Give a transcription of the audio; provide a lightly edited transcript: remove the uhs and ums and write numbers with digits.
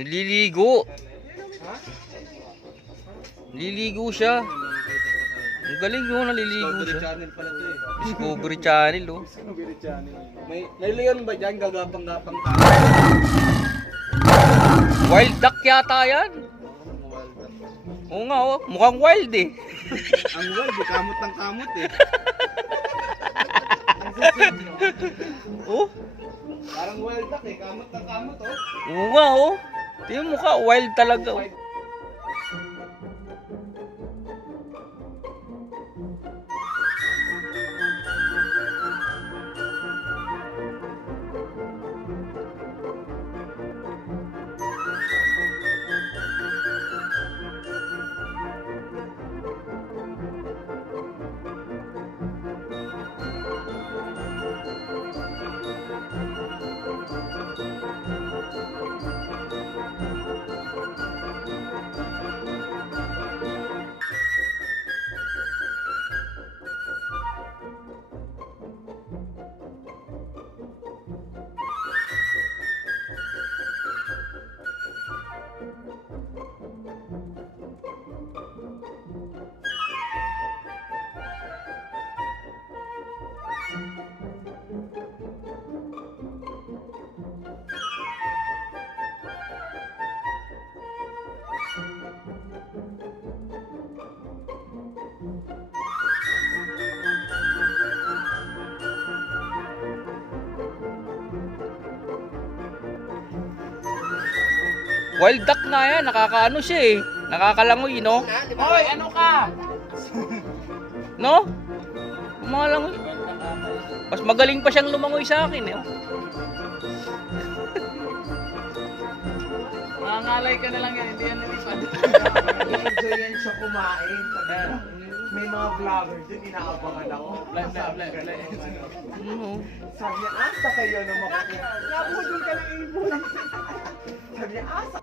Nililigo. Nililigo siya. Ang galing yun, naliligo siya. Channel pala to eh. Discovery Channel, oh. Discovery Channel. May nailayan ba dyan? Gagapang-gapang tayo. Wild duck yata yan. Oo nga, oh. Mukhang wild eh. Ang wild eh. Kamot ng kamot eh. Oh. Parang wild duck eh. Kamot ng kamot oh. Oo nga, oh. Tingnan mo mukha, wild talaga, oh. Wild duck nga yan, nakakaano siya eh. Nakakalangoy, no? Hoy, ano ka? No? Lumalangoy. Mas magaling pa siyang lumangoy sa akin eh. Nangangalay ka na lang yan, hindi yan nalipad. Enjoy yan siya kumain. May mga vlogger din, inaabangan ako. Blah. Sabi niya, asa kayo na makukuha. Nabudol ka ng ibon. Sabi niya, asa.